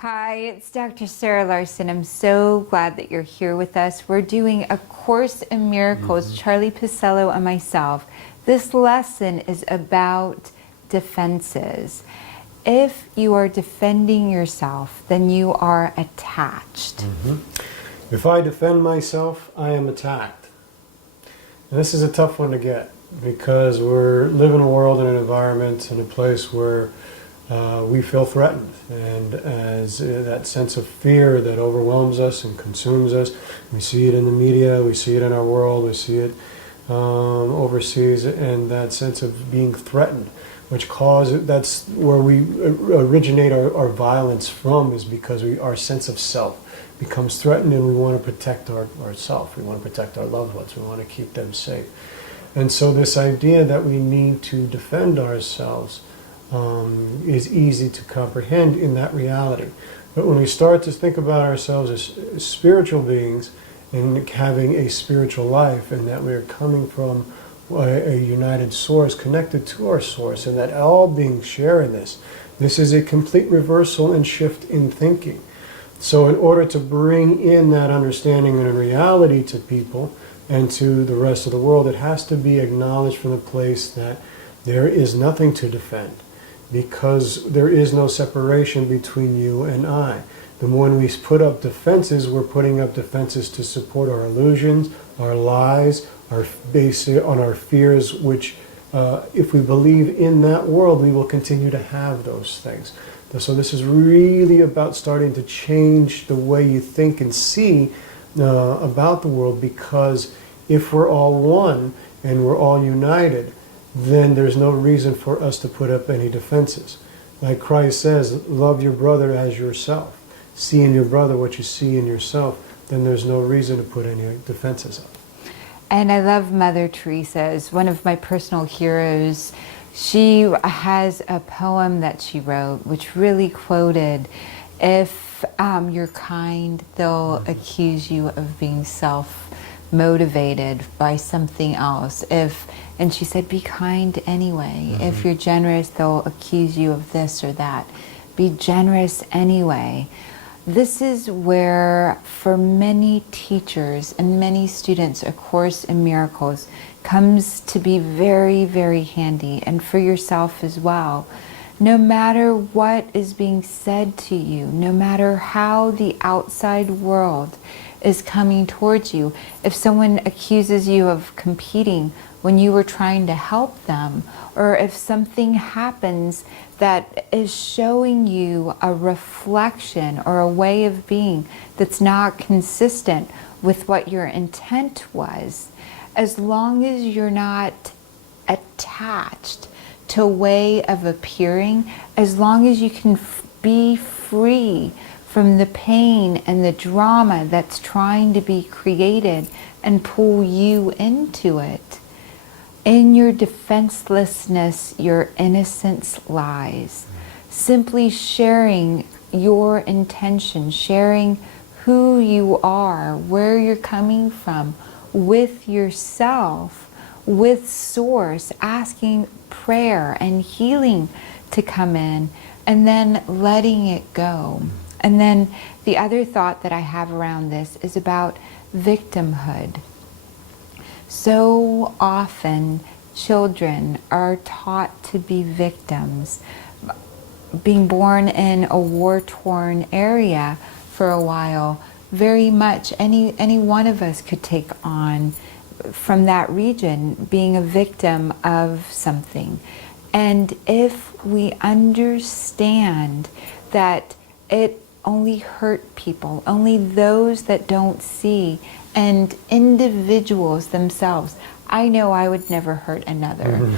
Hi, it's Dr. Sarah Larsen. I'm so glad that you're here with us. We're doing A Course in Miracles, Charlie Picello and myself. This lesson is about defenses. If you are defending yourself, then you are attached. If I defend myself, I am attacked. And this is a tough one to get because we're living in a world and an environment and a place where we feel threatened, and as that sense of fear that overwhelms us and consumes us, we see it in the media, we see it in our world, we see it overseas, and that sense of being threatened, which that's where we originate our violence from, is because our sense of self becomes threatened, and we want to protect ourselves, we want to protect our loved ones, we want to keep them safe. And so this idea that we need to defend ourselves is easy to comprehend in that reality. But when we start to think about ourselves as spiritual beings and having a spiritual life, and that we are coming from a united source, connected to our source, and that all beings share in this is a complete reversal and shift in thinking. So in order to bring in that understanding and reality to people and to the rest of the world, it has to be acknowledged from the place that there is nothing to defend, because there is no separation between you and I. When we put up defenses, we're putting up defenses to support our illusions, our lies, based on our fears, which if we believe in that world, we will continue to have those things. So this is really about starting to change the way you think and see about the world, because if we're all one and we're all united, then there's no reason for us to put up any defenses. Like Christ says, love your brother as yourself. See in your brother what you see in yourself, then there's no reason to put any defenses up. And I love Mother Teresa as one of my personal heroes. She has a poem that she wrote which really quoted, if you're kind, they'll accuse you of being self-motivated by something else. And she said, be kind anyway. If you're generous, they'll accuse you of this or that. Be generous anyway. This is where, for many teachers and many students, A Course in Miracles comes to be very, very handy, and for yourself as well. No matter what is being said to you, no matter how the outside world is coming towards you, if someone accuses you of competing when you were trying to help them, or if something happens that is showing you a reflection or a way of being that's not consistent with what your intent was, as long as you're not attached to a way of appearing, as long as you can be free from the pain and the drama that's trying to be created and pull you into it, in your defenselessness, your innocence lies. Simply sharing your intention, sharing who you are, where you're coming from, with yourself, with Source, asking prayer and healing to come in, and then letting it go. And then the other thought that I have around this is about victimhood. So often children are taught to be victims. Being born in a war-torn area for a while, very much any one of us could take on from that region being a victim of something. And if we understand that it only hurt people, only those that don't see, and individuals themselves. I know I would never hurt another.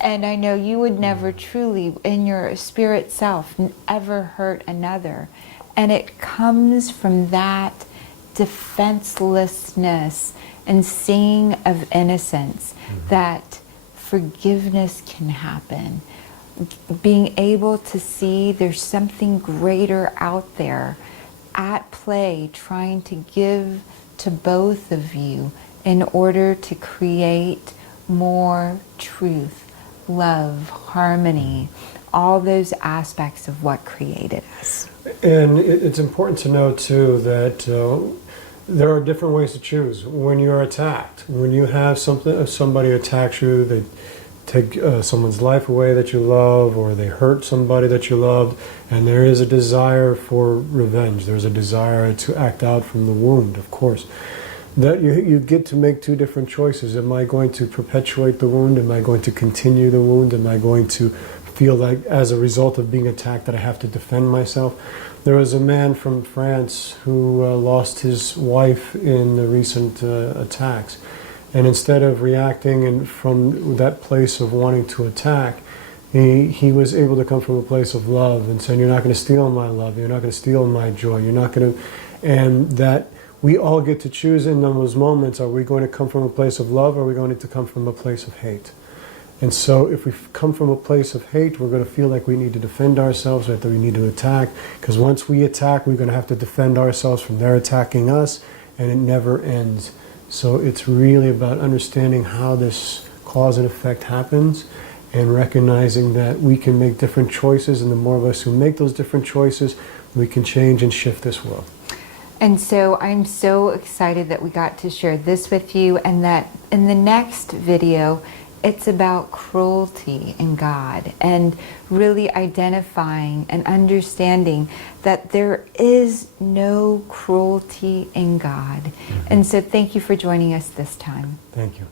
And I know you would never truly, in your spirit self, ever hurt another. And it comes from that defenselessness and seeing of innocence that forgiveness can happen. Being able to see there's something greater out there at play, trying to give to both of you in order to create more truth, love, harmony, all those aspects of what created us. And it's important to know too that there are different ways to choose when you're attacked. When you have somebody attacks you, they take someone's life away that you love, or they hurt somebody that you loved, and there is a desire for revenge. There's a desire to act out from the wound, of course. That you get to make two different choices. Am I going to perpetuate the wound? Am I going to continue the wound? Am I going to feel like as a result of being attacked that I have to defend myself? There was a man from France who lost his wife in the recent attacks. And instead of reacting and from that place of wanting to attack, he was able to come from a place of love and saying, you're not going to steal my love, you're not going to steal my joy, you're not going to... And that we all get to choose in those moments, are we going to come from a place of love, or are we going to come from a place of hate? And so if we come from a place of hate, we're going to feel like we need to defend ourselves, that we need to attack, because once we attack, we're going to have to defend ourselves from their attacking us, and it never ends. So it's really about understanding how this cause and effect happens, and recognizing that we can make different choices, and the more of us who make those different choices, we can change and shift this world. And so I'm so excited that we got to share this with you, and that in the next video, it's about cruelty in God, and really identifying and understanding that there is no cruelty in God. And so thank you for joining us this time. Thank you.